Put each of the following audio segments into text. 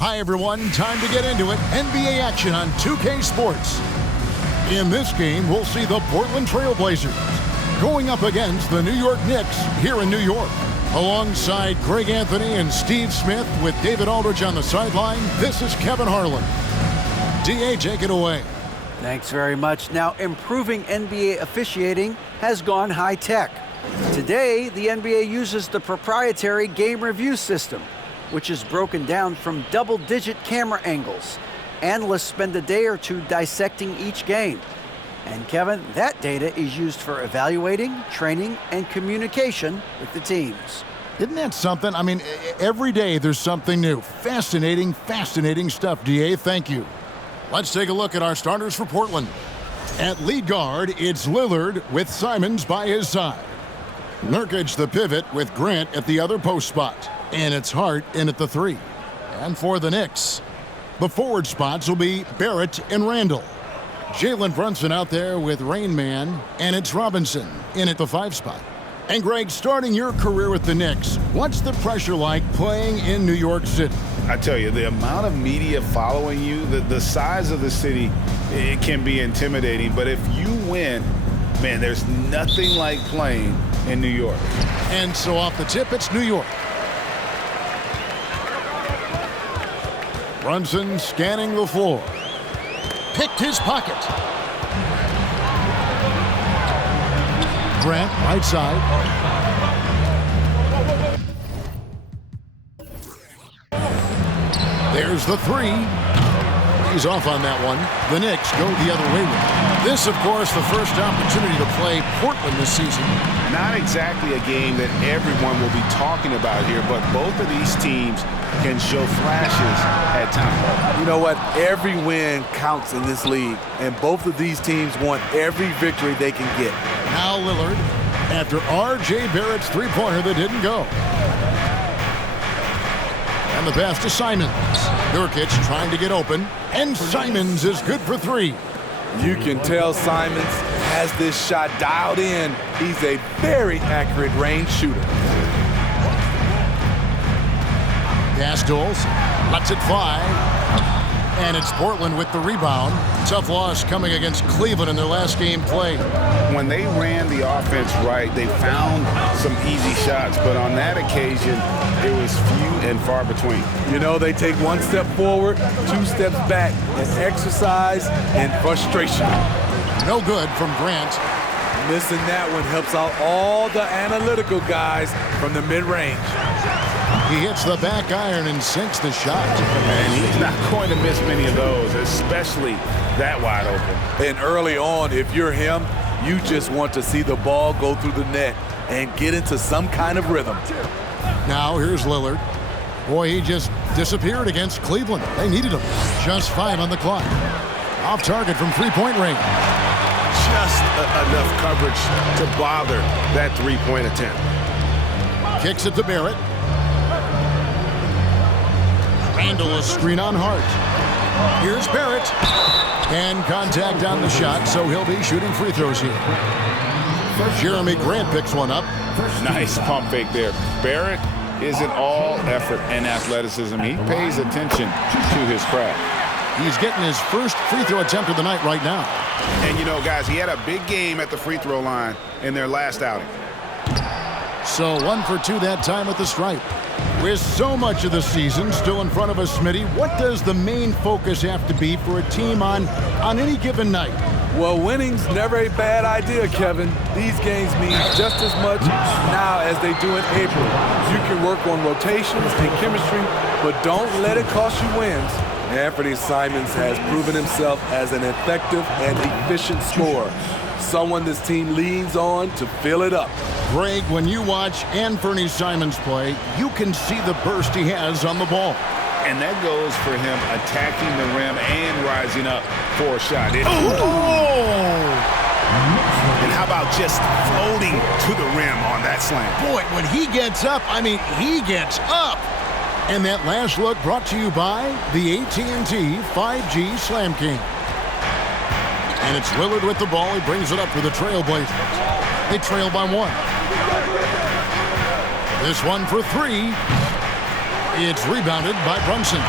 Hi, everyone. Time to get into it. NBA action on 2K Sports. In this game, we'll see the Portland Trail Blazers going up against the New York Knicks here in New York. Alongside Greg Anthony and Steve Smith with David Aldridge on the sideline, this is Kevin Harlan. DA, take it away. Thanks very much. Now, improving NBA officiating has gone high-tech. Today, the NBA uses the proprietary game review system, which is broken down from double-digit camera angles. Analysts spend a day or two dissecting each game. And Kevin, that data is used for evaluating, training, and communication with the teams. Isn't that something? I mean, every day there's something new. Fascinating, fascinating stuff, DA. Thank you. Let's take a look at our starters for Portland. At lead guard, it's Lillard with Simons by his side. Nurkic the pivot with Grant at the other post spot. And it's Hart in at the 3. And for the Knicks, the forward spots will be Barrett and Randall. Jalen Brunson out there with Rain Man, and it's Robinson in at the 5 spot. And Greg, starting your career with the Knicks, what's the pressure like playing in New York City? I tell you, the amount of media following you, the size of the city, it can be intimidating. But if you win, man, there's nothing like playing in New York. And so off the tip, it's New York. Brunson scanning the floor. Picked his pocket. Grant, right side. There's the 3. He's off on that one. The Knicks go the other way with it. This, of course, the first opportunity to play Portland this season. Not exactly a game that everyone will be talking about here, but both of these teams can show flashes at times. You know what? Every win counts in this league, and both of these teams want every victory they can get. Now Lillard after R.J. Barrett's three-pointer that didn't go. And the pass to Simons. Nurkic trying to get open, and Simons is good for 3. You can tell Simons has this shot dialed in. He's a very accurate range shooter. Gastols lets it fly. And it's Portland with the rebound. Tough loss coming against Cleveland in their last game played. When they ran the offense right, they found some easy shots. But on that occasion, it was few and far between. You know, they take 1 step forward, 2 steps back in exercise and frustration. No good from Grant. Missing that one helps out all the analytical guys from the mid-range. He hits the back iron and sinks the shot. And he's not going to miss many of those, especially that wide open. And early on, if you're him, you just want to see the ball go through the net and get into some kind of rhythm. Now here's Lillard. Boy, he just disappeared against Cleveland. They needed him. Just 5 on the clock. Off target from three-point range. Just enough coverage to bother that three-point attempt. Kicks it to Barrett. Randall a screen on Hart. Here's Barrett. And contact on the shot, so he'll be shooting free throws here. Jeremy Grant picks one up. Nice pump fake there. Barrett is an all-effort and athleticism. He pays attention to his craft. He's getting his first free throw attempt of the night right now. And, you know, guys, he had a big game at the free throw line in their last outing. So 1 for 2 that time at the stripe. With so much of the season still in front of us, Smitty, what does the main focus have to be for a team on any given night? Well, winning's never a bad idea, Kevin. These games mean just as much now as they do in April. You can work on rotations and chemistry, but don't let it cost you wins. Anthony Simons has proven himself as an effective and efficient scorer, someone this team leans on to fill it up. Greg, when you watch Anthony Simons play, you can see the burst he has on the ball. And that goes for him attacking the rim and rising up for a shot. And how about just floating to the rim on that slam? Boy, when he gets up, I mean, he gets up. And that last look brought to you by the AT&T 5G Slam King. And it's Lillard with the ball. He brings it up for the Trail Blazers. They trail by 1. This one for 3. It's rebounded by Brunson.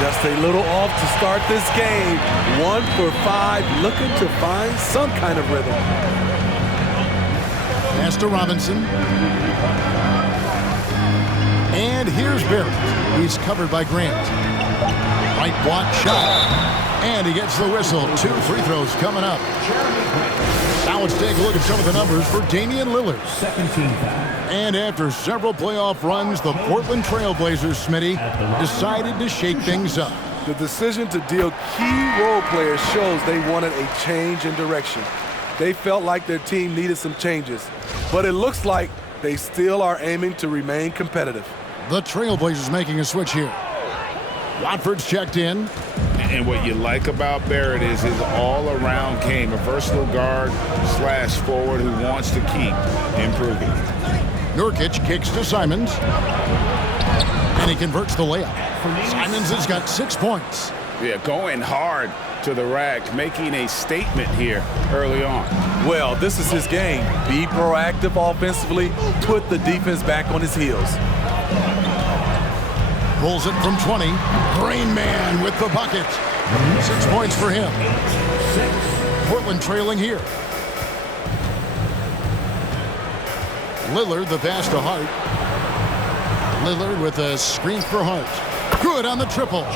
Just a little off to start this game. 1 for 5, looking to find some kind of rhythm. Pass to Robinson. And here's Barrett. He's covered by Grant. Right block shot. And he gets the whistle. 2 free throws coming up. Now let's take a look at some of the numbers for Damian Lillard. And after several playoff runs, the Portland Trail Blazers, Smitty, decided to shake things up. The decision to deal key role players shows they wanted a change in direction. They felt like their team needed some changes, but it looks like they still are aiming to remain competitive. The Trail Blazers making a switch here. Watford's checked in. And what you like about Barrett is his all-around game, a versatile guard / forward who wants to keep improving. Nurkic kicks to Simons. And he converts the layup. Simons has got 6 points. Yeah, going hard to the rack, making a statement here early on. Well, this is his game. Be proactive offensively, put the defense back on his heels. Pulls it from 20. Rain Man with the bucket. 6 points for him. Portland trailing here. Lillard, the pass to Hart. Lillard with a screen for Hart. Good on the triple.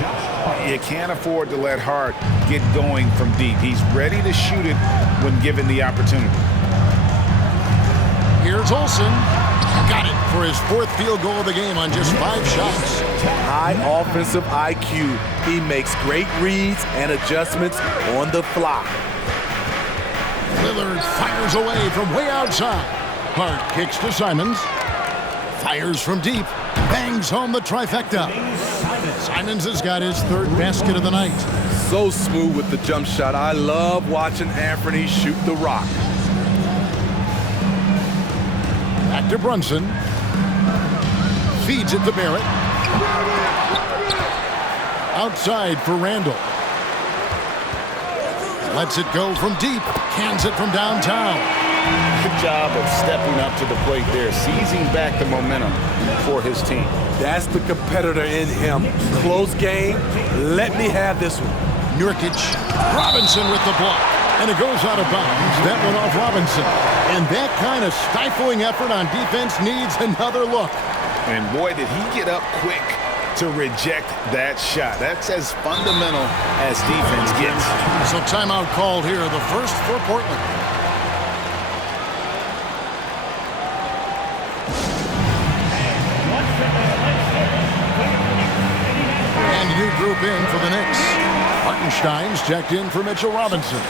You can't afford to let Hart get going from deep. He's ready to shoot it when given the opportunity. Here's Olsen. Got it for his 4th field goal of the game on just 5 shots. High offensive IQ. He makes great reads and adjustments on the fly. Lillard fires away from way outside. Hart kicks to Simons. Fires from deep. Bangs home the trifecta. Simons has got his 3rd basket of the night. So smooth with the jump shot. I love watching Anthony shoot the rock. Back to Brunson. Feeds it to Barrett. Outside for Randall. Lets it go from deep. Cans it from downtown. Good job of stepping up to the plate there, seizing back the momentum for his team. That's the competitor in him. Close game. Let me have this one. Nurkic. Robinson with the block. And it goes out of bounds. That one off Robinson. And that kind of stifling effort on defense needs another look. And boy, did he get up quick to reject that shot. That's as fundamental as defense gets. So timeout called here, the first for Portland. And a new group in for the Knicks. Hartenstein's checked in for Mitchell Robinson.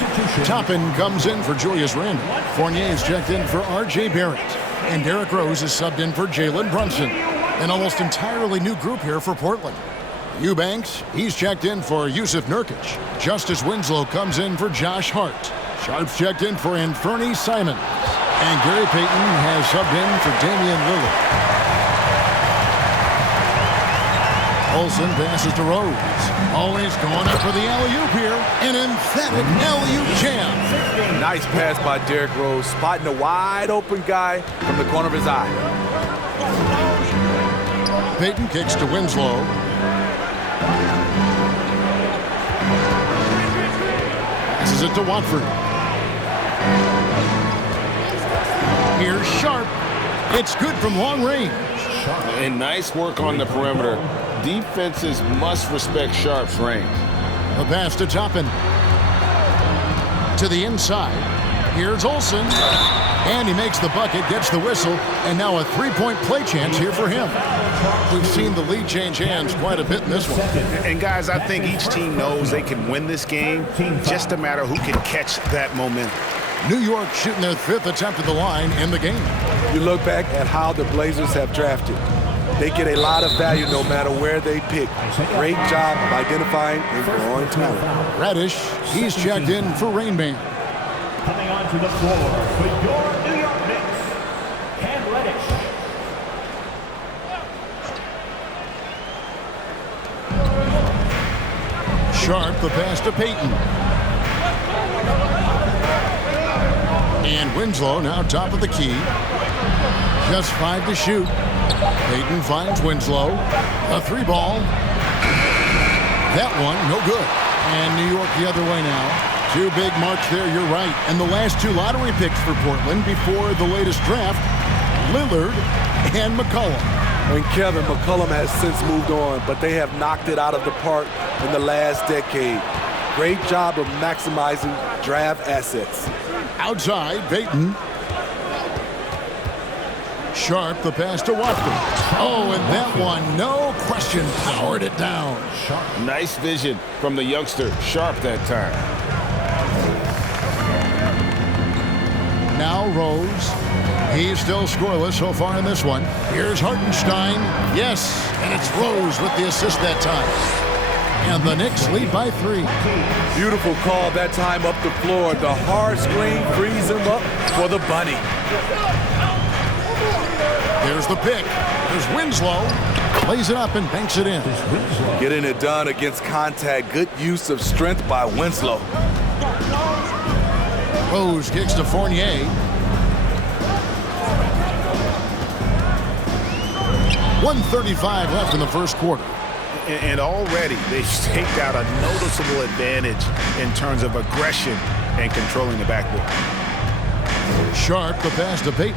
Toppin comes in for Julius Randle. Fournier's checked in for R.J. Barrett. And Derrick Rose is subbed in for Jalen Brunson. An almost entirely new group here for Portland. Eubanks, he's checked in for Yusuf Nurkic. Justice Winslow comes in for Josh Hart. Sharp's checked in for Anthony Simons. And Gary Payton has subbed in for Damian Lillard. Olsen passes to Rose. Always going up for the alley-oop here. An emphatic alley-oop jam. Nice pass by Derrick Rose, spotting a wide open guy from the corner of his eye. Payton kicks to Winslow. Passes it to Watford. Here's Sharp. It's good from long range. And nice work on the perimeter. Defenses must respect Sharp's range. The pass to Toppin. To the inside. Here's Olsen. And he makes the bucket, gets the whistle, and now a three-point play chance here for him. We've seen the lead change hands quite a bit in this one. And guys, I think each team knows they can win this game, just a matter who can catch that momentum. New York shooting their 5th attempt at the line in the game. You look back at how the Blazers have drafted. They get a lot of value no matter where they pick. Great job of identifying and growing talent. Radish, he's checked in for Rain Man. Coming onto the floor for your New York Knicks, Cam Reddish. Sharp, the pass to Payton. And Winslow now top of the key. Just 5 to shoot. Payton finds Winslow. A 3 ball. That one, no good. And New York the other way now. Two big marks there, you're right. And the last two lottery picks for Portland before the latest draft, Lillard and McCollum. And Kevin, McCollum has since moved on, but they have knocked it out of the park in the last decade. Great job of maximizing draft assets. Outside, Payton. Sharp, the pass to Watford. Oh, and that one, no question, powered it down. Nice vision from the youngster, Sharp, that time. Now Rose. He's still scoreless so far in this one. Here's Hartenstein. Yes, and it's Rose with the assist that time. And the Knicks lead by 3. Beautiful call that time up the floor. The hard screen frees him up for the bunny. There's the pick. There's Winslow. Plays it up and banks it in. Getting it done against contact. Good use of strength by Winslow. Rose kicks to Fournier. 1:35 left in the first quarter. And already they've staked out a noticeable advantage in terms of aggression and controlling the backboard. Sharp, the pass to Payton.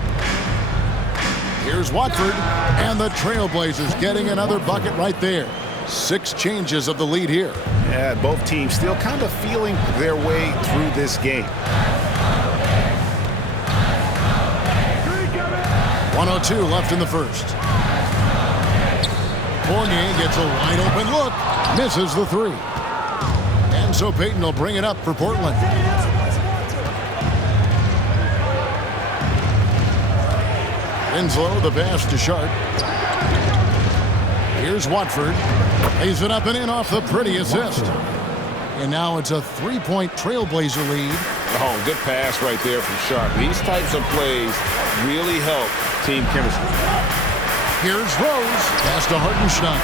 Here's Watford, and the Trailblazers getting another bucket right there. 6 changes of the lead here. Yeah, both teams still kind of feeling their way through this game. 1:02 left in the first. Fournier gets a wide open look, misses the 3. And so Payton will bring it up for Portland. Winslow, the pass to Sharp. Here's Watford. Lays it up and in off the pretty assist. And now it's a 3-point Trailblazer lead. Oh, good pass right there from Sharp. These types of plays really help team chemistry. Here's Rose. Pass to Hartenstein.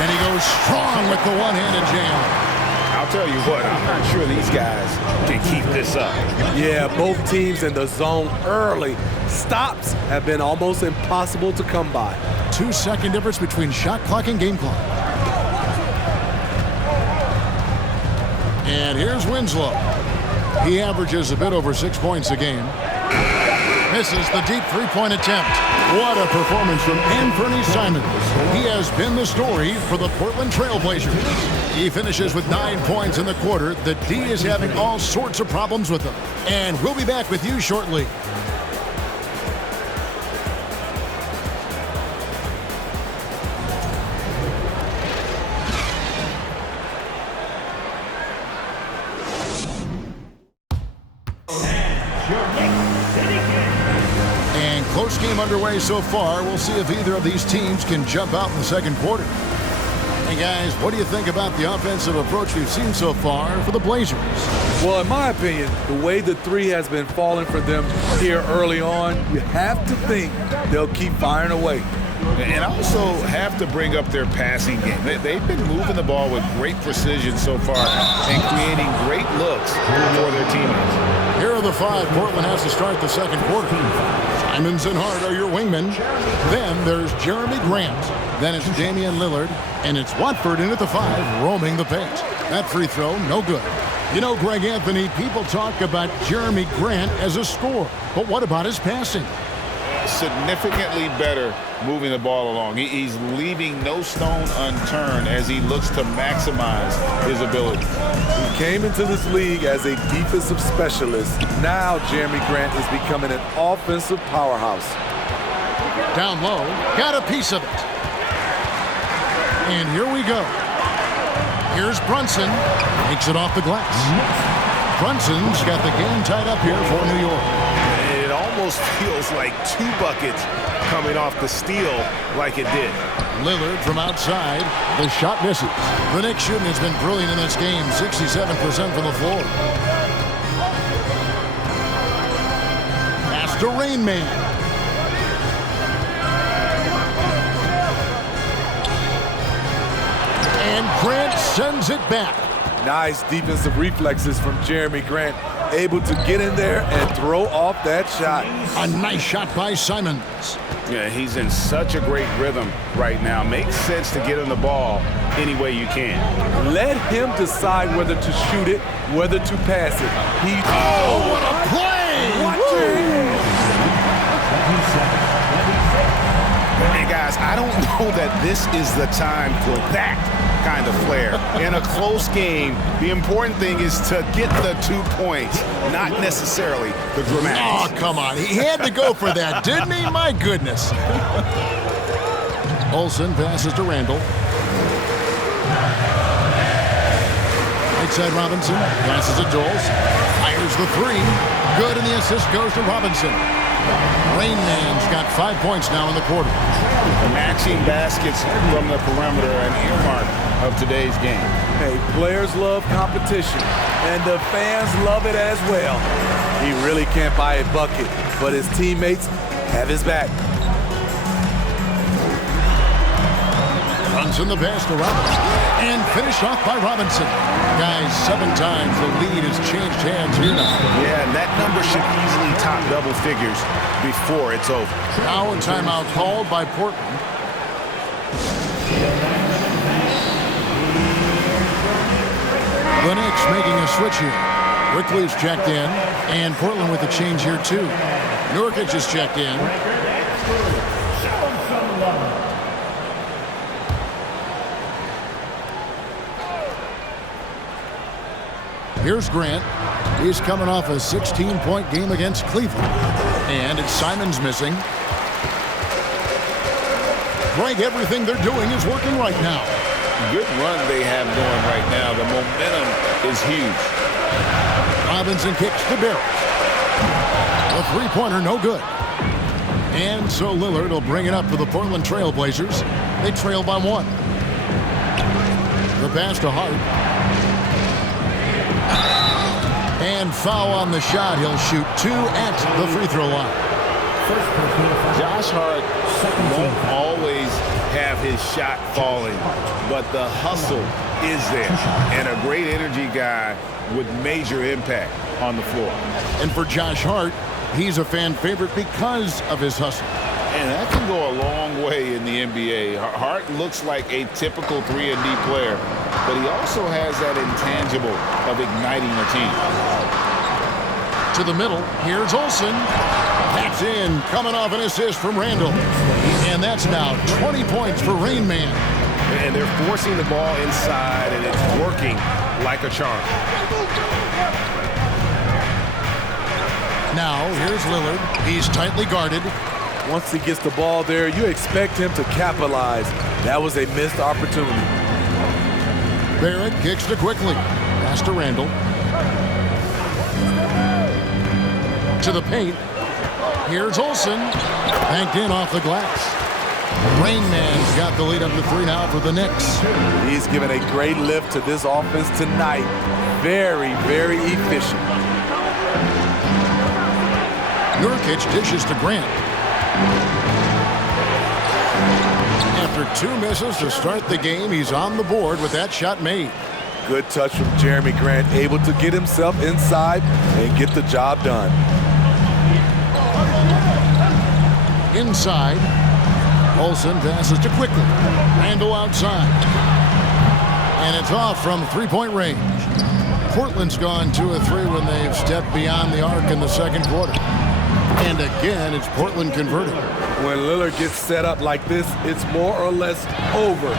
And he goes strong with the one-handed jam. I'll tell you what, I'm not sure these guys can keep this up. Yeah, both teams in the zone early. Stops have been almost impossible to come by. 2-second difference between shot clock and game clock. And here's Winslow. He averages a bit over 6 points a game. Misses the deep 3-point attempt. What a performance from Anthony Simons. He has been the story for the Portland Trailblazers. He finishes with 9 points in the quarter. The D is having all sorts of problems with him. And we'll be back with you shortly. Close game underway so far. We'll see if either of these teams can jump out in the second quarter. Hey guys, what do you think about the offensive approach we've seen so far for the Blazers? Well, in my opinion, the way the 3 has been falling for them here early on, you have to think they'll keep firing away. And also have to bring up their passing game. They've been moving the ball with great precision so far and creating great looks for their teammates. Here are the 5 Portland has to start the second quarter. Simons and Hart are your wingmen. Then there's Jeremy Grant. Then it's Damian Lillard. And it's Watford in at the 5, roaming the paint. That free throw, no good. You know, Greg Anthony, people talk about Jeremy Grant as a scorer. But what about his passing? Significantly better moving the ball along. He's leaving no stone unturned as he looks to maximize his ability. He came into this league as a defensive specialist. Now Jeremy Grant is becoming an offensive powerhouse. Down low, got a piece of it. And here we go. Here's Brunson, makes it off the glass. Brunson's got the game tied up here for New York. It almost feels like 2 buckets coming off the steal like it did. Lillard from outside. The shot misses. The Knicks shooting has been brilliant in this game. 67% from the floor. Pass to Rain Man. And Grant sends it back. Nice defensive reflexes from Jeremy Grant. Able to get in there and throw off that shot. A nice shot by Simons. Yeah, he's in such a great rhythm right now. Makes sense to get him the ball any way you can. Let him decide whether to shoot it, whether to pass it. Oh, what a play! Watch it! And guys, I don't know that this is the time for that kind of flair. In a close game, the important thing is to get the 2 points, not necessarily the dramatics. Oh, come on. He had to go for that, didn't he? My goodness. Olsen passes to Randall. Right side Robinson. Passes to Doles. Fires the three. Good, and the assist goes to Robinson. Rain Man's got 5 points now in the quarter. Matching baskets from the perimeter, an earmark of today's game. Hey, players love competition, and the fans love it as well. He really can't buy a bucket, but his teammates have his back. Runs in the pass to Robinson. And finished off by Robinson. Guys, 7 times the lead has changed hands here now. Yeah, and that number should easily top double figures before it's over. Now a timeout called by Portland. The Knicks making a switch here. Quickly is checked in, and Portland with a change here too. Nurkic is checked in. Here's Grant. He's coming off a 16-point game against Cleveland. And it's Simons missing. Greg, everything they're doing is working right now. Good run they have going right now. The momentum is huge. Robinson kicks to Barrett. A three-pointer, no good. And so Lillard will bring it up for the Portland Trail Blazers. They trail by 1. The pass to Hart. And foul on the shot. He'll shoot 2 at the free throw line. Josh Hart won't always have his shot falling, but the hustle is there. And a great energy guy with major impact on the floor. And for Josh Hart, he's a fan favorite because of his hustle. And that can go a long way in the NBA. Hart looks like a typical 3-and-D player, but he also has that intangible of igniting a team. To the middle, here's Olsen. That's in, coming off an assist from Randall. And that's now 20 points for Rain Man. And they're forcing the ball inside, and it's working like a charm. Now, here's Lillard. He's tightly guarded. Once he gets the ball there, you expect him to capitalize. That was a missed opportunity. Barrett kicks to quickly. Pass to Randall. To the paint. Here's Olsen. Banked in off the glass. Rain Man's got the lead up to 3 now for the Knicks. He's given a great lift to this offense tonight. Very, very efficient. Nurkic dishes to Grant. After 2 misses to start the game, he's on the board with that shot made. Good touch from Jeremy Grant, able to get himself inside and get the job done. Inside, Olsen passes to quickly. Randall outside. And it's off from 3-point range. Portland's gone 2 of 3 when they've stepped beyond the arc in the second quarter. And again, it's Portland converting. When Lillard gets set up like this, it's more or less over.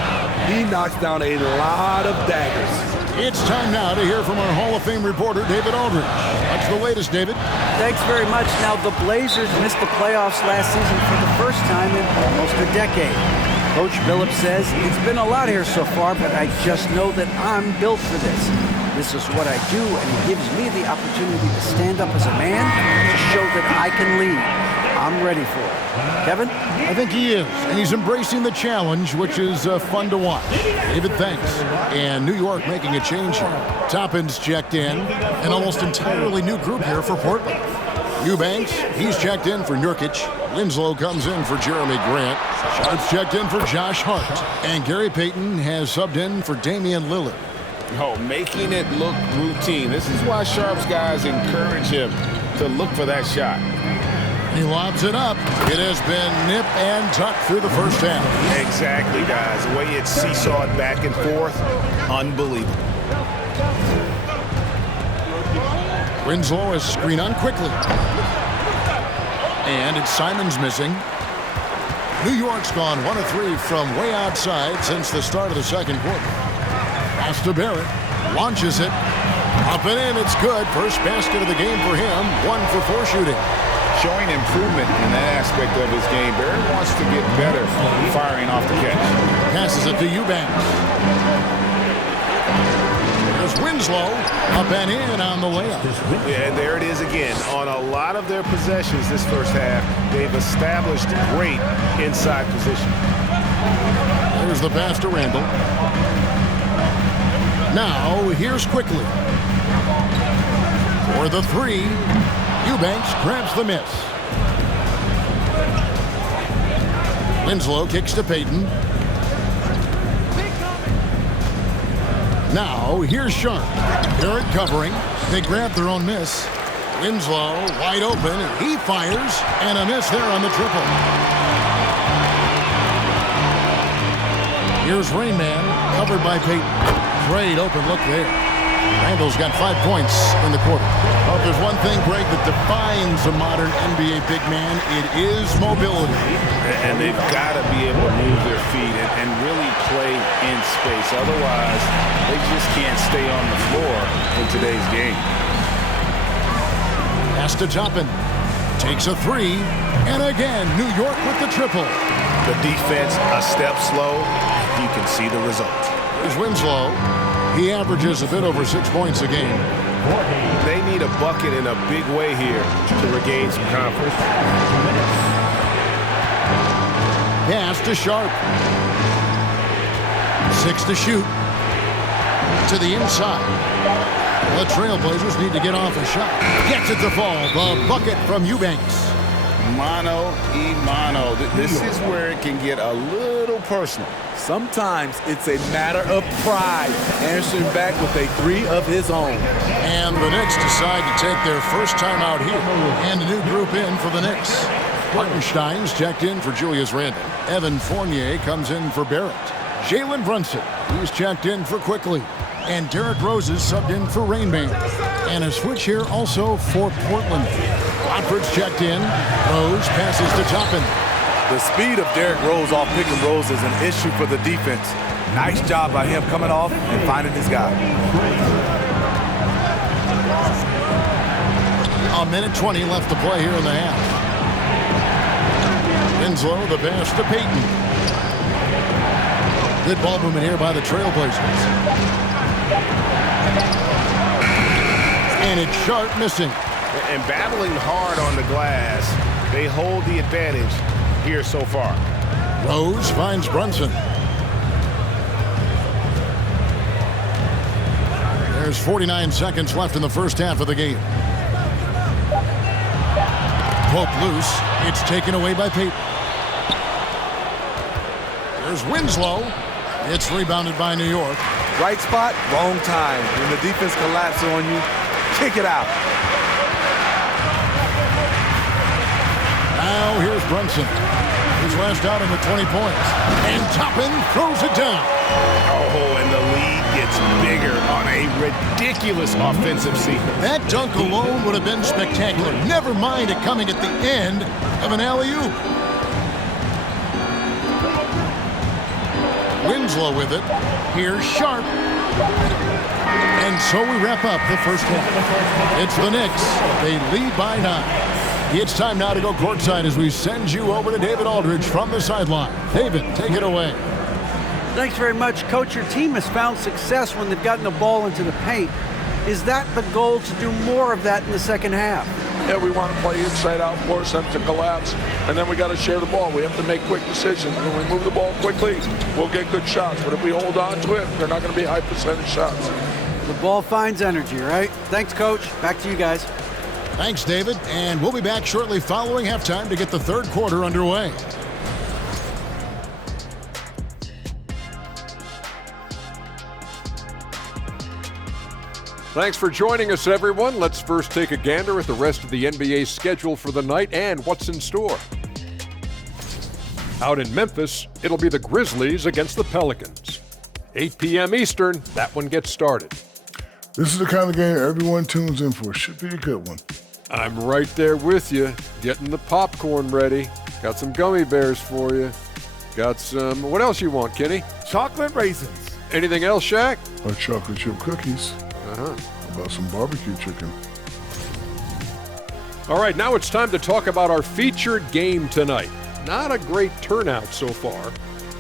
He knocks down a lot of daggers. It's time now to hear from our Hall of Fame reporter, David Aldridge. What's the latest, David? Thanks very much. Now, the Blazers missed the playoffs last season for the first time in almost a decade. Coach Phillips says, it's been a lot here so far, but I just know that I'm built for this. This is what I do, and it gives me the opportunity to stand up as a man to show that I can lead. I'm ready for it. Kevin? I think he is, and he's embracing the challenge, which is fun to watch. David, thanks. And New York making a change here. Toppin's checked in, an almost entirely new group here for Portland. Eubanks, he's checked in for Nurkic. Winslow comes in for Jeremy Grant. Sharp's checked in for Josh Hart. And Gary Payton has subbed in for Damian Lillard. Oh, making it look routine. This is why Sharp's guys encourage him to look for that shot. He lobs it up. It has been nip and tuck through the first half. Exactly, guys. The way it seesawed back and forth, unbelievable. Winslow is screen on quickly. And it's Simons missing. New York's gone 1 of 3 from way outside since the start of the second quarter. Pass to Barrett. Launches it. Up and in. It's good. First basket of the game for him. 1 for 4 shooting. Showing improvement in that aspect of his game. Barrett wants to get better firing off the catch. Passes it to Eubanks. There's Winslow. Up and in on the layup. Yeah, there it is again. On a lot of their possessions this first half, they've established great inside position. There's the pass to Randall. Now, here's quickly. For the 3, Eubanks grabs the miss. Winslow kicks to Payton. Now, here's Sharp. Barrett covering. They grab their own miss. Winslow wide open. He fires. And a miss there on the triple. Here's Rain Man, covered by Payton. Great open look there. Randall's got 5 points in the quarter. Well, if there's one thing, Greg, that defines a modern NBA big man, it is mobility. And they've got to be able to move their feet and really play in space. Otherwise, they just can't stay on the floor in today's game. Pass to Toppin. Takes a 3. And again, New York with the triple. The defense a step slow. You can see the result. Here's Winslow. He averages a bit over 6 points a game. They need a bucket in a big way here to regain some confidence. Pass to Sharp. 6 to shoot. To the inside. The Trailblazers need to get off a shot. Gets it to fall. The bucket from Eubanks. Mano y mano. This is where it can get a little personal. Sometimes it's a matter of pride, answering back with a 3 of his own. And the Knicks decide to take their first time out here. And a new group in for the Knicks. Hartenstein's checked in for Julius Randle. Evan Fournier comes in for Barrett. Jalen Brunson, he's checked in for Quickly. And Derrick Rose is subbed in for Rain Man. And a switch here also for Portland. Watford's checked in. Rose passes to Toppin. The speed of Derrick Rose off pick and rolls is an issue for the defense. Nice job by him coming off and finding his guy. A minute 20 left to play here in the half. Winslow, the pass to Payton. Good ball movement here by the Trailblazers. And it's Sharp missing. And battling hard on the glass, they hold the advantage here so far. Rose finds Brunson. There's 49 seconds left in the first half of the game. Pope loose. It's taken away by Payton. There's Winslow. It's rebounded by New York. Right spot, wrong time. When the defense collapses on you, kick it out. Now here's Brunson. He's lashed out into 20 points. And Toppin throws it down. Oh, and the lead gets bigger on a ridiculous offensive sequence. That dunk alone would have been spectacular. Never mind it coming at the end of an alley-oop. Winslow with it. Here's Sharp. And so we wrap up the first half. It's the Knicks. They lead by 9. It's time now to go courtside as we send you over to David Aldridge from the sideline. David, take it away. Thanks very much, Coach. Your team has found success when they've gotten the ball into the paint. Is that the goal, to do more of that in the second half? Yeah, we want to play inside out, force them to collapse, and then we got to share the ball. We have to make quick decisions. When we move the ball quickly, we'll get good shots. But if we hold on to it, they're not going to be high percentage shots. The ball finds energy, right? Thanks, Coach. Back to you guys. Thanks, David. And we'll be back shortly following halftime to get the third quarter underway. Thanks for joining us, everyone. Let's first take a gander at the rest of the NBA schedule for the night and what's in store. Out in Memphis, it'll be the Grizzlies against the Pelicans. 8 p.m. Eastern, that one gets started. This is the kind of game everyone tunes in for. Should be a good one. I'm right there with you, getting the popcorn ready. Got some gummy bears for you. Got some, what else you want, Kenny? Chocolate raisins. Anything else, Shaq? Or chocolate chip cookies. Uh-huh. How about some barbecue chicken? All right, now it's time to talk about our featured game tonight. Not a great turnout so far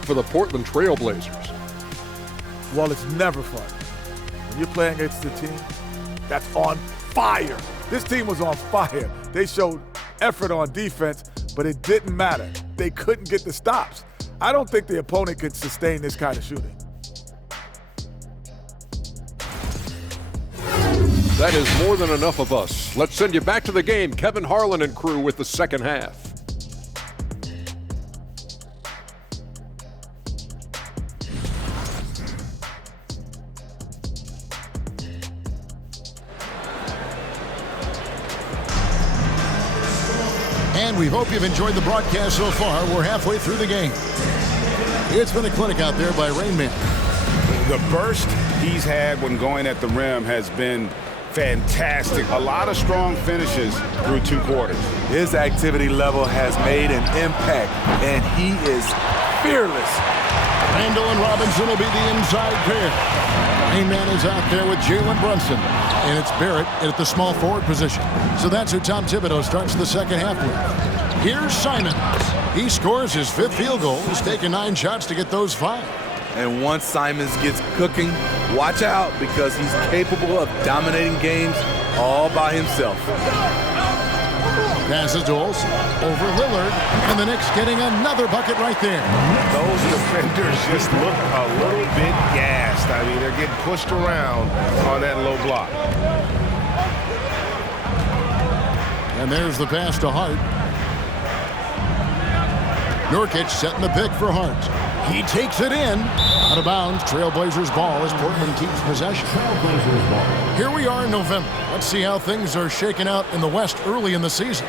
for the Portland Trail Blazers. Well, it's never fun. When you're playing against a team that's on fire. This team was on fire. They showed effort on defense, but it didn't matter. They couldn't get the stops. I don't think the opponent could sustain this kind of shooting. That is more than enough of us. Let's send you back to the game. Kevin Harlan and crew with the second half. And we hope you've enjoyed the broadcast so far. We're halfway through the game. It's been a clinic out there by Rain Man. The burst he's had when going at the rim has been fantastic. A lot of strong finishes through 2 quarters. His activity level has made an impact, and he is fearless. Randall and Robinson will be the inside pair. Rain Man is out there with Jalen Brunson. And it's Barrett at the small forward position. So that's who Tom Thibodeau starts the second half with. Here's Simons. He scores his 5th field goal. He's taken 9 shots to get those 5. And once Simons gets cooking, watch out because he's capable of dominating games all by himself. Passes to Olsen over Lillard, and the Knicks getting another bucket right there. Those defenders just look a little bit gassed. I mean, they're getting pushed around on that low block. And there's the pass to Hart. Nurkic setting the pick for Hart. He takes it in. Out of bounds. Trailblazers ball as Portland keeps possession. Here we are in November. Let's see how things are shaking out in the West early in the season.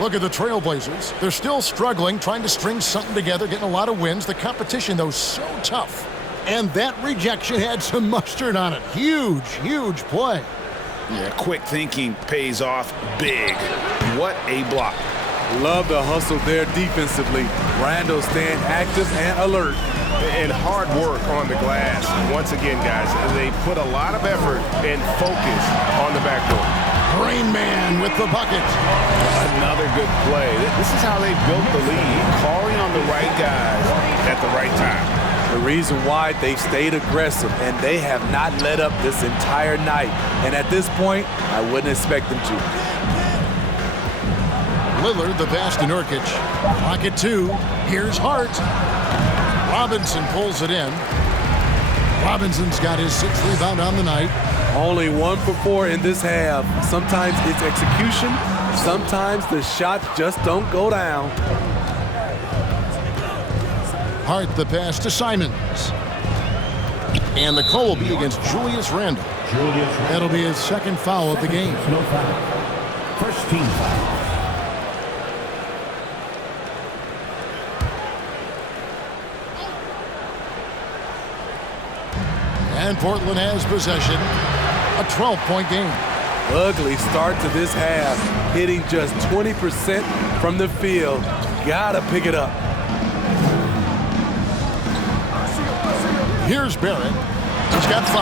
Look at the Trailblazers. They're still struggling, trying to string something together, getting a lot of wins. The competition, though, so tough. And that rejection had some mustard on it. Huge, huge play. Yeah, quick thinking pays off big. What a block. Love the hustle there defensively. Randall staying active and alert. And hard work on the glass. Once again, guys, they put a lot of effort and focus on the backboard. Rain Man with the bucket. Another good play. This is how they built the lead, calling on the right guys at the right time. The reason why they stayed aggressive, and they have not let up this entire night. And at this point, I wouldn't expect them to. Lillard, the pass to Nurkic. Pocket 2. Here's Hart. Robinson pulls it in. Robinson's got his 6th rebound on the night. Only 1 for 4 in this half. Sometimes it's execution. Sometimes the shots just don't go down. Hart, the pass to Simons. And the call will be against Julius Randle. That'll be his 2nd foul of the game. No foul. First team foul. And Portland has possession. A 12-point game. Ugly start to this half. Hitting just 20% from the field. Gotta pick it up. Here's Barrett. He's got 5.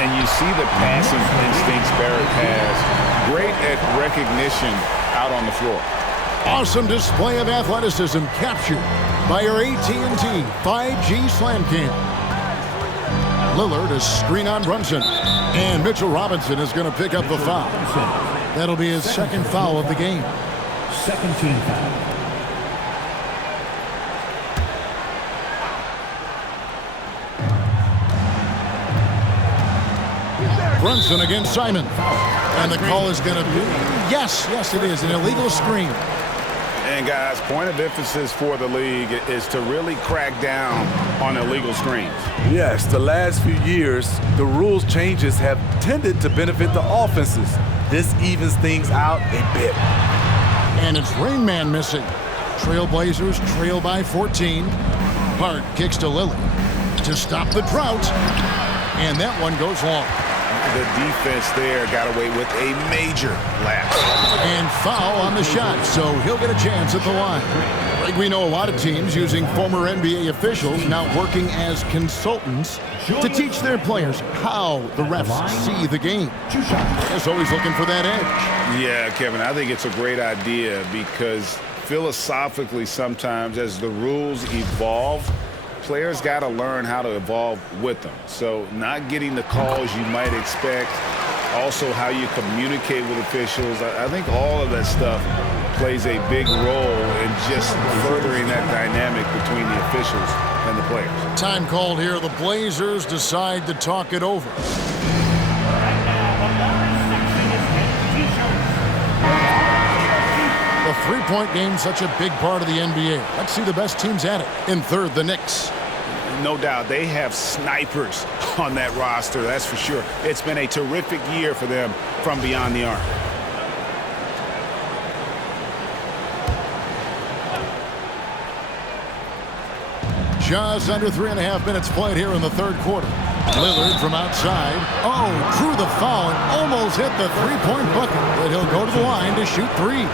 And you see the passing instincts Barrett has. Great at recognition out on the floor. Awesome display of athleticism captured by our AT&T 5G Slam Cam. Lillard is screen on Brunson. And Mitchell Robinson is going to pick up the foul. That'll be his 2nd foul of the game. 2nd team foul. Brunson against Simon. And the call is going to be, yes, it is, an illegal screen. And guys, point of emphasis for the league is to really crack down on illegal screens. Yes, the last few years, the rules changes have tended to benefit the offenses. This evens things out a bit. And it's Rain Man missing. Trailblazers trail by 14. Hart kicks to Lillard to stop the drought. And that one goes long. The defense there got away with a major lapse. And foul on the shot, so he'll get a chance at the line. Like we know a lot of teams using former NBA officials now working as consultants to teach their players how the refs see the game. Just always looking for that edge. Yeah, Kevin, I think it's a great idea because philosophically sometimes as the rules evolve, players got to learn how to evolve with them. So not getting the calls you might expect, also how you communicate with officials. I think all of that stuff plays a big role in just furthering that dynamic between the officials and the players. Time called here. The Blazers decide to talk it over. The three-point game, such a big part of the NBA. Let's see the best teams at it. In third, the Knicks. No doubt, they have snipers on that roster, that's for sure. It's been a terrific year for them from beyond the arc. Just under 3.5 minutes played here in the third quarter. Lillard from outside. Oh, drew the foul and almost hit the three-point bucket. But he'll go to the line to shoot three.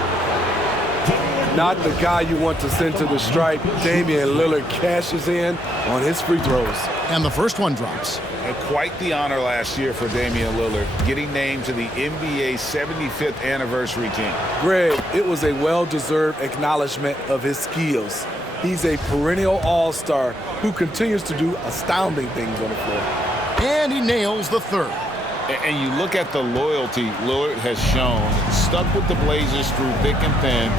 Not the guy you want to send to the stripe. Damian Lillard cashes in on his free throws. And the first one drops. Quite the honor last year for Damian Lillard, getting named to the NBA 75th anniversary team. Greg, it was a well-deserved acknowledgement of his skills. He's a perennial all-star who continues to do astounding things on the floor. And he nails the third. And you look at the loyalty Lillard has shown, stuck with the Blazers through thick and thin.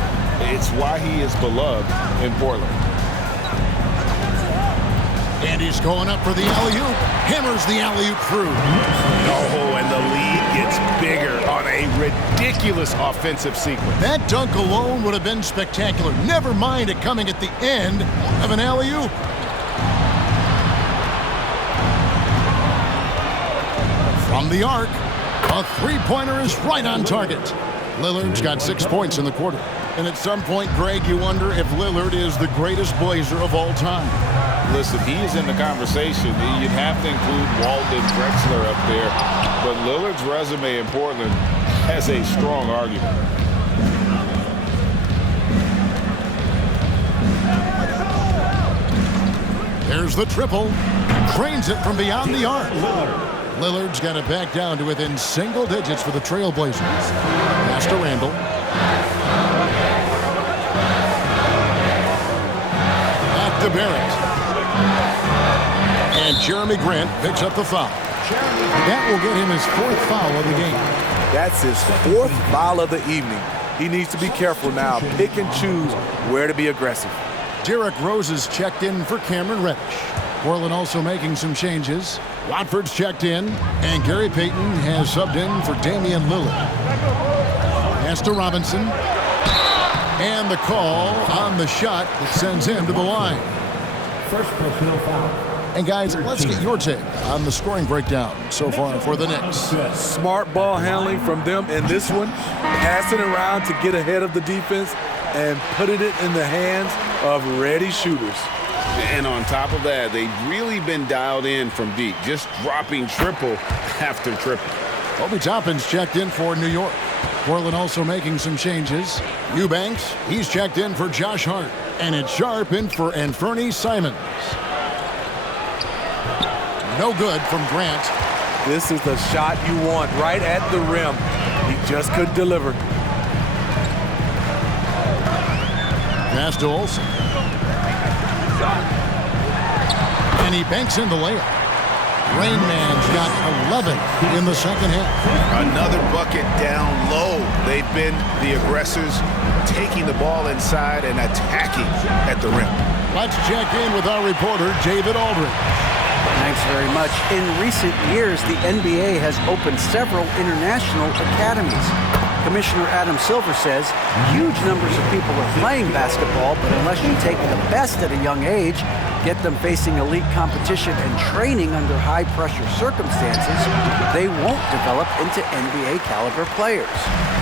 It's why he is beloved in Portland. And he's going up for the alley-oop. Hammers the alley-oop through. Oh, and the lead gets bigger on a ridiculous offensive sequence. That dunk alone would have been spectacular. Never mind it coming at the end of an alley-oop. From the arc, a three-pointer is right on target. Lillard's got 6 points in the quarter. And at some point, Greg, you wonder if Lillard is the greatest Blazer of all time. Listen, he is in the conversation. You'd have to include Walden Drexler up there. But Lillard's resume in Portland has a strong argument. There's the triple. Drains it from beyond the arc. Lillard's got it back down to within single digits for the Trailblazers. Pass to Randall. Back to Barrett. And Jeremy Grant picks up the foul. That will get him his fourth foul of the game. That's his fourth foul of the evening. He needs to be careful now. Pick and choose where to be aggressive. Derrick Rose is checked in for Cameron Reddish. Portland also making some changes. Watford's checked in, and Gary Payton has subbed in for Damian Lillard. Pass to Robinson. And the call on the shot that sends him to the line. First personal foul. And guys, let's get your take on the scoring breakdown so far for the Knicks. Smart ball handling from them in this one. Passing around to get ahead of the defense and putting it in the hands of ready shooters. And on top of that, they've really been dialed in from deep, just dropping triple after triple. Obi Toppin's checked in for New York. Portland also making some changes. Eubanks, he's checked in for Josh Hart. And it's Sharp in for Anfernee Simons. No good from Grant. This is the shot you want right at the rim. He just couldn't deliver. Pass to Olsen. And he banks in the layup. Rain Man's got 11 in the second half. Another bucket down low. They've been the aggressors, taking the ball inside and attacking at the rim. Let's check in with our reporter, David Aldridge. Thanks very much. In recent years, the NBA has opened several international academies, Commissioner Adam Silver says huge numbers of people are playing basketball, but unless you take the best at a young age, get them facing elite competition and training under high-pressure circumstances, they won't develop into NBA-caliber players.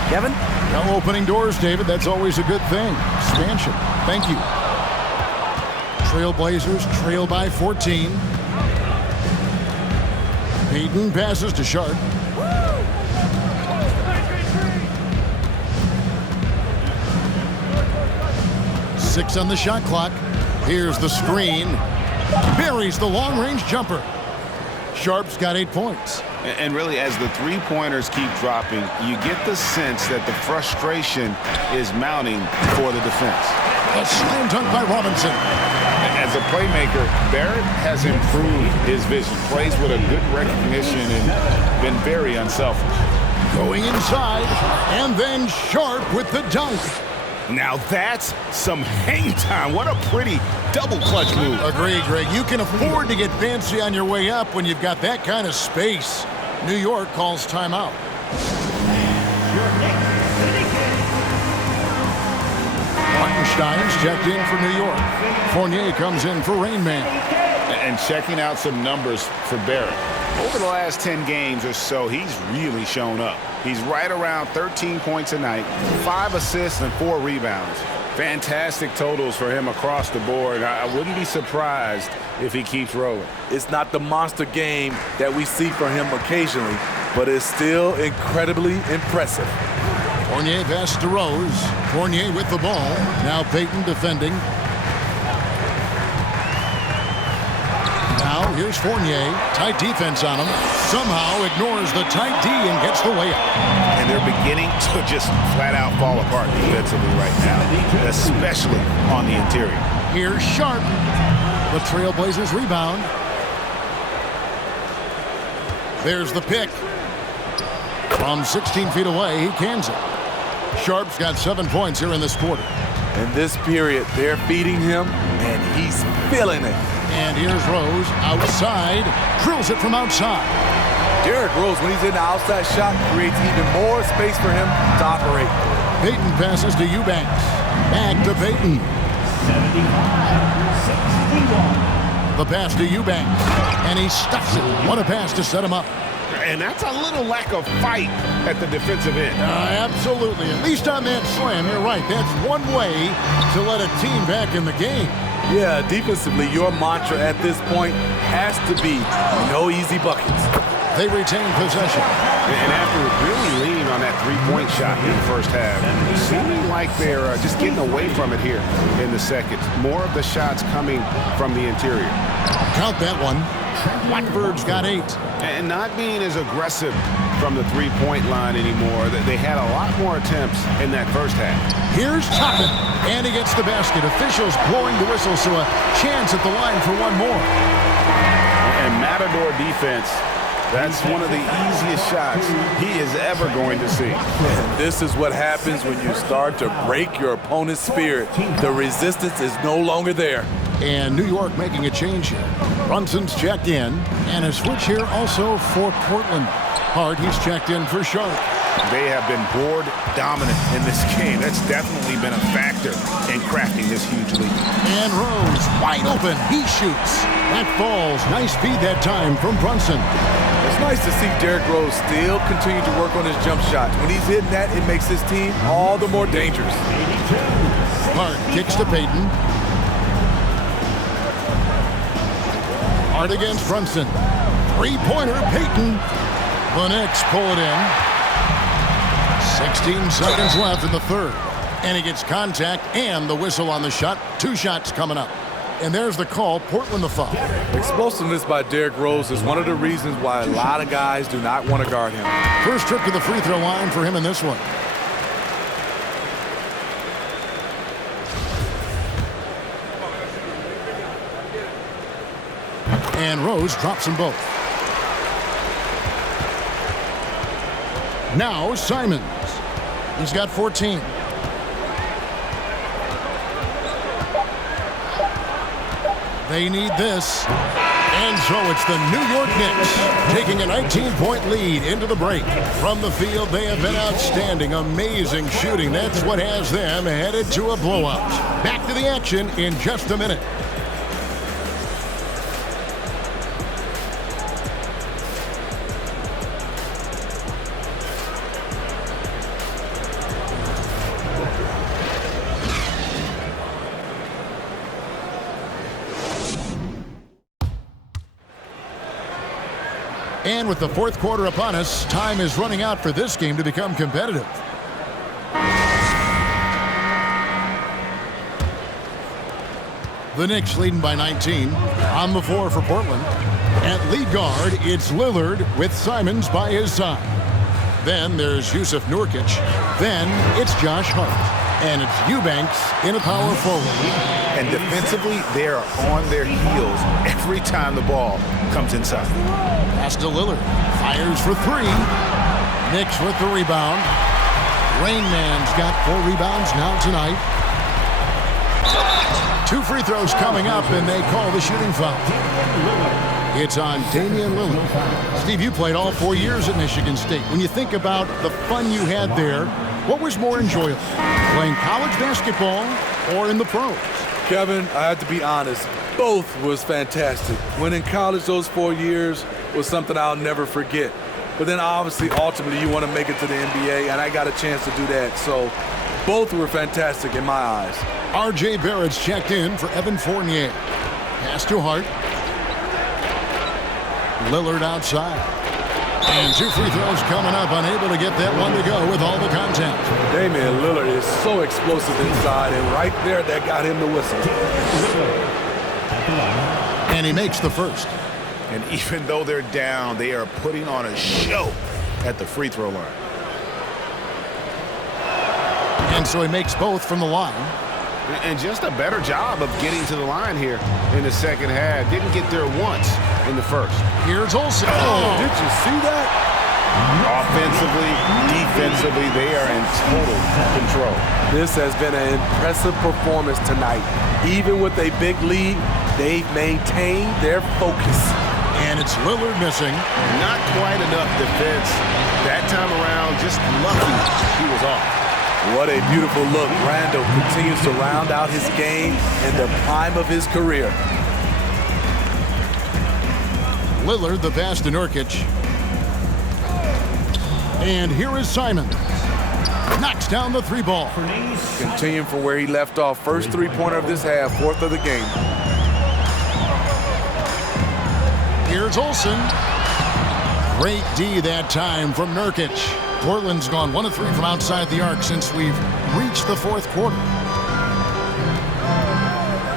Kevin? Well, opening doors, David. That's always a good thing. Expansion. Thank you. Trailblazers trail by 14. Payton passes to Sharp. Six on the shot clock. Here's the screen. Buries the long-range jumper. Sharp's got 8 points. And really, as the three-pointers keep dropping, you get the sense that the frustration is mounting for the defense. A slam dunk by Robinson. As a playmaker, Barrett has improved his vision. Plays with a good recognition and been very unselfish. Going inside, and then Sharp with the dunk. Now that's some hang time. What a pretty double clutch move. Agreed, Greg. You can afford to get fancy on your way up when you've got that kind of space. New York calls timeout. Martenstein's checked in for New York. Fournier comes in for Rain Man. And checking out some numbers for Barrett. Over the last 10 games or so, he's really shown up. He's right around 13 points a night, 5 assists and 4 rebounds. Fantastic totals for him across the board. I wouldn't be surprised if he keeps rolling. It's not the monster game that we see from him occasionally, but it's still incredibly impressive. Fournier pass to Rose. Fournier with the ball. Now Payton defending. Now here's Fournier. Tight defense on him. Somehow ignores the tight D and gets the layup. And they're beginning to just flat out fall apart defensively right now, especially on the interior. Here's Sharp. The Trailblazers rebound. There's the pick. From 16 feet away, he cans it. Sharp's got 7 points here in this quarter. In this period, they're feeding him, and he's feeling it. And here's Rose outside. Drills it from outside. Derrick Rose, when he's in the outside shot, creates even more space for him to operate. Payton passes to Eubanks. Back to Payton. 71. The pass to Eubanks. And he stuffs it. What a pass to set him up. And that's a little lack of fight at the defensive end. Absolutely. At least on that slam, you're right. That's one way to let a team back in the game. Yeah, defensively, your mantra at this point has to be no easy buckets. They retain possession. And after really leaning on that three-point shot in the first half, seeming like they're just getting away from it here in the second. More of the shots coming from the interior. Count that one. Blackbird's got 8. And not being as aggressive from the three-point line anymore. They had a lot more attempts in that first half. Here's Toppin, and he gets the basket. Officials blowing the whistle, so a chance at the line for one more. And Matador defense, that's one of the easiest shots he is ever going to see. And this is what happens when you start to break your opponent's spirit. The resistance is no longer there. And New York making a change here. Brunson's checked in, and a switch here also for Portland. Hart, he's checked in for Sharp. They have been board dominant in this game. That's definitely been a factor in crafting this huge lead. And Rose, wide open, he shoots. That falls. Nice feed that time from Brunson. It's nice to see Derrick Rose still continue to work on his jump shots. When he's hitting that, it makes his team all the more dangerous. Hart kicks to Payton. Hart against Brunson. Three-pointer, Payton. The Knicks pull it in. 16 seconds left in the third. And he gets contact and the whistle on the shot. 2 shots coming up. And there's the call. Portland the foul. Explosiveness by Derrick Rose is one of the reasons why a lot of guys do not want to guard him. First trip to the free throw line for him in this one. And Rose drops them both. Now Simons. He's got 14. They need this. And so it's the New York Knicks taking a 19-point lead into the break. From the field, they have been outstanding, amazing shooting. That's what has them headed to a blowout. Back to the action in just a minute. And with the fourth quarter upon us, time is running out for this game to become competitive. The Knicks leading by 19. On the floor for Portland. At lead guard, it's Lillard with Simons by his side. Then there's Jusuf Nurkic. Then it's Josh Hart. And it's Eubanks in a power forward. And defensively, they are on their heels every time the ball comes inside. Pass to Lillard. Fires for three. Knicks with the rebound. Rain Man's got 4 rebounds now tonight. 2 free throws coming up, and they call the shooting foul. It's on Damian Lillard. Steve, you played all 4 years at Michigan State. When you think about the fun you had there, what was more enjoyable, playing college basketball or in the pros? Kevin, I have to be honest, both was fantastic. When in college, those 4 years was something I'll never forget. But then obviously, ultimately, you want to make it to the NBA, and I got a chance to do that. So both were fantastic in my eyes. R.J. Barrett's checked in for Evan Fournier. Pass to Hart. Lillard outside. And 2 free throws coming up, unable to get that one to go with all the contact. Damian Lillard is so explosive inside, and right there, that got him the whistle. And he makes the first. And even though they're down, they are putting on a show at the free throw line. And so he makes both from the line. And just a better job of getting to the line here in the second half. Didn't get there once in the first. Here's Olsen. Oh, did you see that? Offensively, defensively, they are in total control. This has been an impressive performance tonight. Even with a big lead, they've maintained their focus. And it's Lillard missing. Not quite enough defense. That time around, just lucky he was off. What a beautiful look. Randall continues to round out his game in the prime of his career. Lillard, the pass to Nurkic. And here is Simon. Knocks down the 3 ball. Continuing from where he left off. First 3-pointer of this half, 4th of the game. Here's Olsen. Great D that time from Nurkic. Portland's gone 1 of 3 from outside the arc since we've reached the 4th quarter.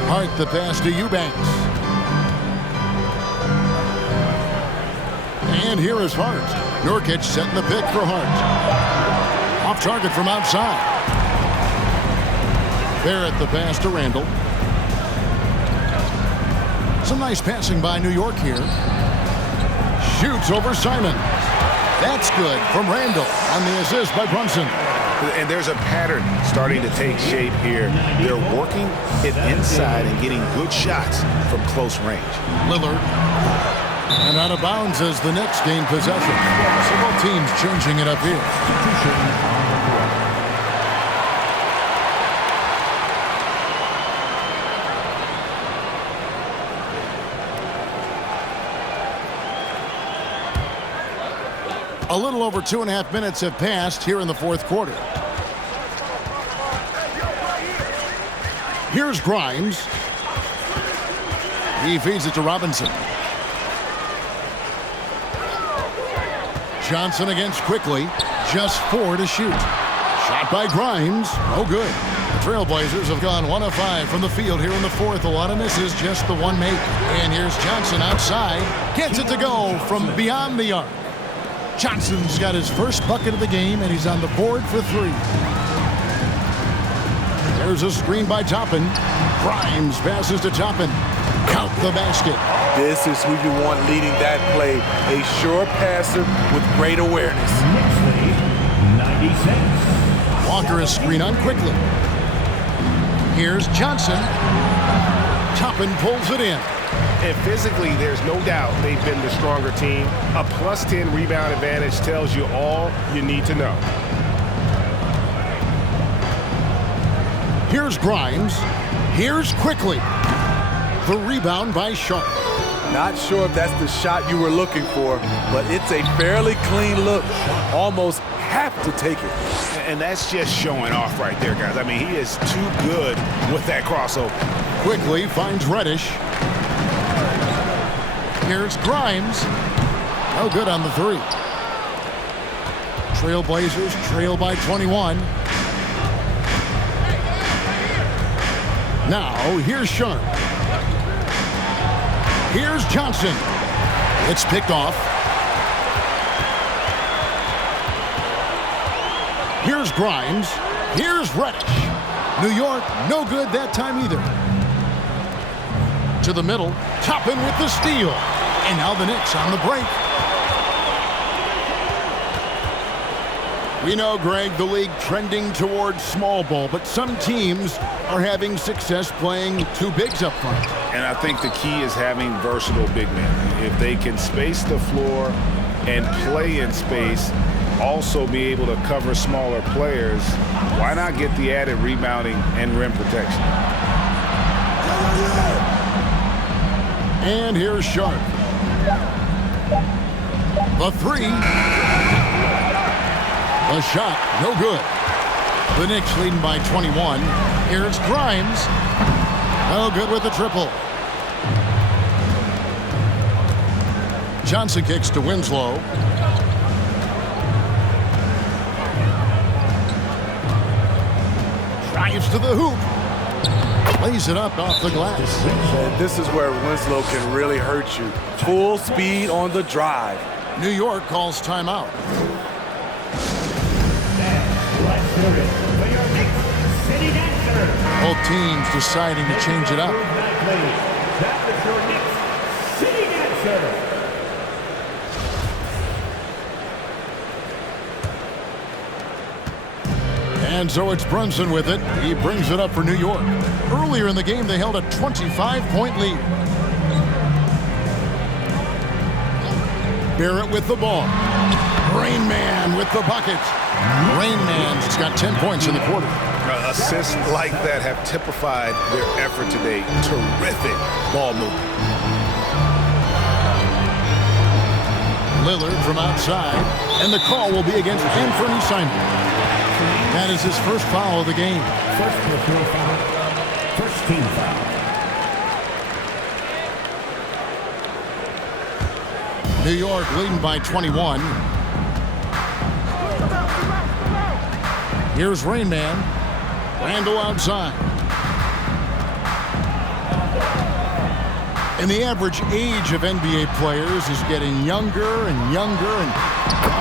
Hart the pass to Eubanks. And here is Hart. Nurkic setting the pick for Hart. Off target from outside. Barrett the pass to Randall. Some nice passing by New York here. Shoots over Simon. That's good from Randall on the assist by Brunson. And there's a pattern starting to take shape here. They're working it inside and getting good shots from close range. Lillard. And out of bounds as the Knicks gain possession. So both teams changing it up here. A little over 2.5 minutes have passed here in the 4th quarter. Here's Grimes. He feeds it to Robinson. Johnson against Quickly. Just 4 to shoot. Shot by Grimes. No good. The Trailblazers have gone 1 of 5 from the field here in the 4th. A lot of misses, just the 1 make. And here's Johnson outside. Gets it to go from beyond the arc. Johnson's got his first bucket of the game, and he's on the board for 3. There's a screen by Toppin. Grimes passes to Toppin. Count the basket. This is who you want leading that play. A sure passer with great awareness. Next lead, 96. Walker is screen on quickly. Here's Johnson. Toppin pulls it in. And physically, there's no doubt they've been the stronger team. A +10 rebound advantage tells you all you need to know. Here's Grimes. Here's Quickly. The rebound by Sharp. Not sure if that's the shot you were looking for, but it's a fairly clean look. Almost have to take it. And that's just showing off right there, guys. I mean, he is too good with that crossover. Quickly finds Reddish. Here's Grimes. No good on the three. Trailblazers trail by 21. Now, here's Sharp. Here's Johnson. It's picked off. Here's Grimes. Here's Reddish. New York, no good that time either. To the middle. Toppin with the steal. And now the Knicks on the break. We know, Greg, the league trending towards small ball, but some teams are having success playing two bigs up front. And I think the key is having versatile big men. If they can space the floor and play in space, also be able to cover smaller players, why not get the added rebounding and rim protection? And here's Sharp. The three. The shot, no good. The Knicks leading by 21. Here's Grimes. No good with the triple. Johnson kicks to Winslow. Drives to the hoop. Lays it up off the glass. And this is where Winslow can really hurt you. Full speed on the drive. New York calls timeout. Both teams deciding to change it up. And so it's Brunson with it. He brings it up for New York. Earlier in the game, they held a 25-point lead. Barrett with the ball. Rain Man with the bucket. Rain Man's got 10 points in the quarter. Assists like that have typified their effort today. Terrific ball movement. Lillard from outside, and the call will be against Anthony Simon. That is his first foul of the game. First personal foul. First team foul. New York leading by 21. Here's Rain Man. Randall outside. And the average age of NBA players is getting younger and younger, and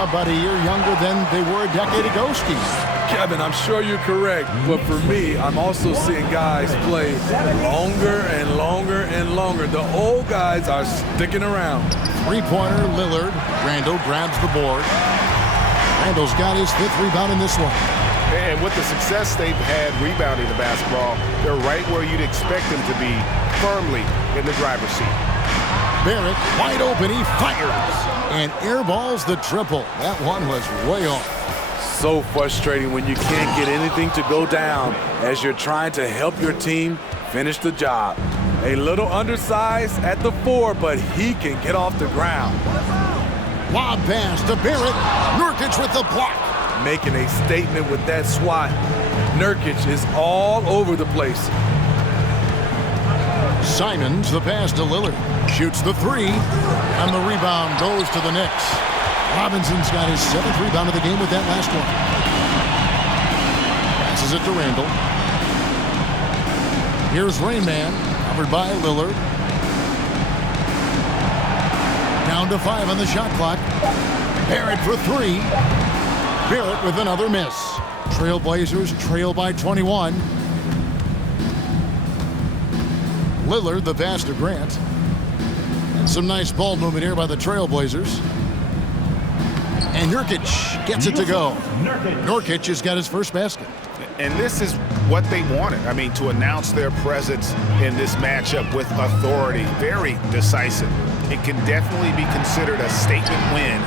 about a year younger than they were a decade ago, Steve. Kevin, I'm sure you're correct, but for me, I'm also seeing guys play longer and longer and longer. The old guys are sticking around. Three-pointer, Lillard. Randall grabs the board. Randall's got his fifth rebound in this one. And with the success they've had rebounding the basketball, they're right where you'd expect them to be, firmly in the driver's seat. Barrett, wide open, he fires. And airballs the triple. That one was way off. So frustrating when you can't get anything to go down as you're trying to help your team finish the job. A little undersized at the 4, but he can get off the ground. Lob pass to Barrett. Nurkic with the block. Making a statement with that swat. Nurkic is all over the place. Simons, the pass to Lillard. Shoots the three. And the rebound goes to the Knicks. Robinson's got his 7th rebound of the game with that last one. Passes it to Randall. Here's Rain Man, covered by Lillard. Down to 5 on the shot clock. Barrett for 3. Barrett with another miss. Trailblazers trail by 21. Lillard, the pass to Grant. And some nice ball movement here by the Trailblazers. And Nurkic gets it to go. Nurkic has got his first basket. And this is what they wanted. I mean, to announce their presence in this matchup with authority, very decisive. It can definitely be considered a statement win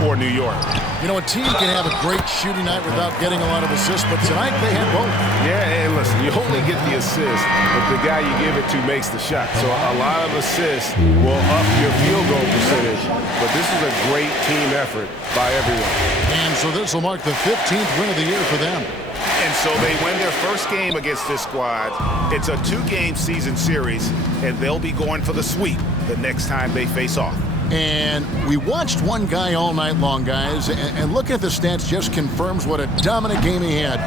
for New York. You know, a team can have a great shooting night without getting a lot of assists, but tonight they had both. Yeah, and listen, you only get the assist if the guy you give it to makes the shot. So a lot of assists will up your field goal percentage, but this is a great team effort by everyone. And so this will mark the 15th win of the year for them. And so they win their first game against this squad. It's a 2-game season series, and they'll be going for the sweep the next time they face off. And we watched one guy all night long, guys, and looking at the stats just confirms what a dominant game he had.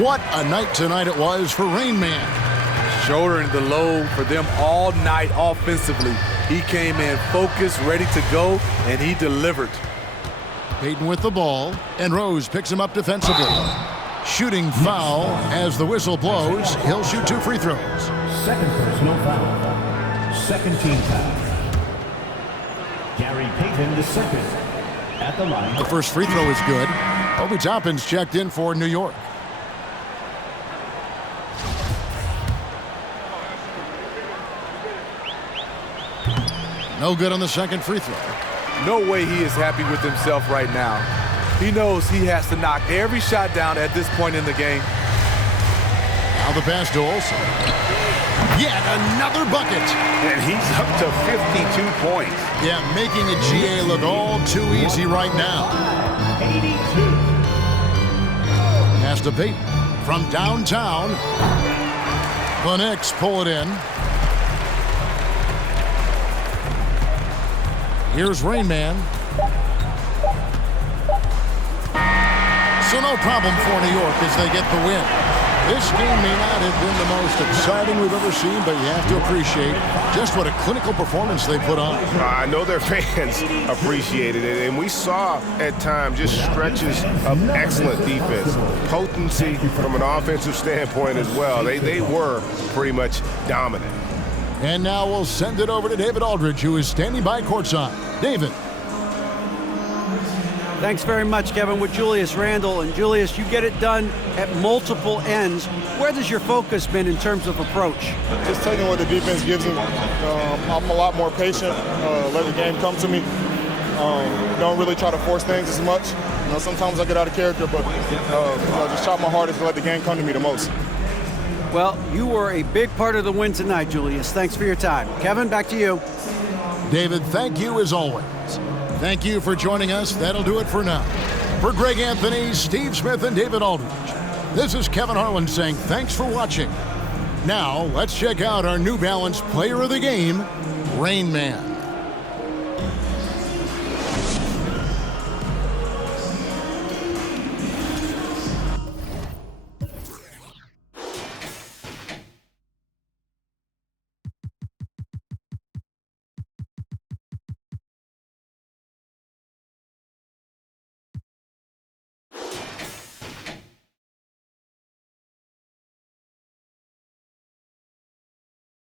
What a night tonight it was for Rain Man. Shouldering the load for them all night offensively. He came in focused, ready to go, and he delivered. Payton with the ball, and Rose picks him up defensively. Shooting foul as the whistle blows. He'll shoot 2 free throws. Second personal foul. Second team foul. Gary Payton the second at the line. The first free throw is good. Obi Toppin's checked in for New York. No good on the second free throw. No way he is happy with himself right now. He knows he has to knock every shot down at this point in the game. Now the pass to Olsen. Yet another bucket. And he's up to 52 points. Yeah, making the GA look all too easy right now. 82. Pass to Payton from downtown. The Knicks pull it in. Here's Rain Man. So no problem for New York as they get the win. This game may not have been the most exciting we've ever seen, but you have to appreciate just what a clinical performance they put on. I know their fans appreciated it, and we saw at times just stretches of excellent defense. Potency from an offensive standpoint as well. They were pretty much dominant. And now we'll send it over to David Aldridge, who is standing by courtside. David. Thanks very much, Kevin, with Julius Randle. And Julius, you get it done at multiple ends. Where has your focus been in terms of approach? Just taking what the defense gives me. I'm a lot more patient, let the game come to me. Don't really try to force things as much. You know, sometimes I get out of character, but just try my hardest to let the game come to me the most. Well, you were a big part of the win tonight, Julius. Thanks for your time. Kevin, back to you. David, thank you as always. Thank you for joining us. That'll do it for now. For Greg Anthony, Steve Smith, and David Aldridge, this is Kevin Harlan saying thanks for watching. Now, let's check out our New Balance Player of the Game, Rain Man.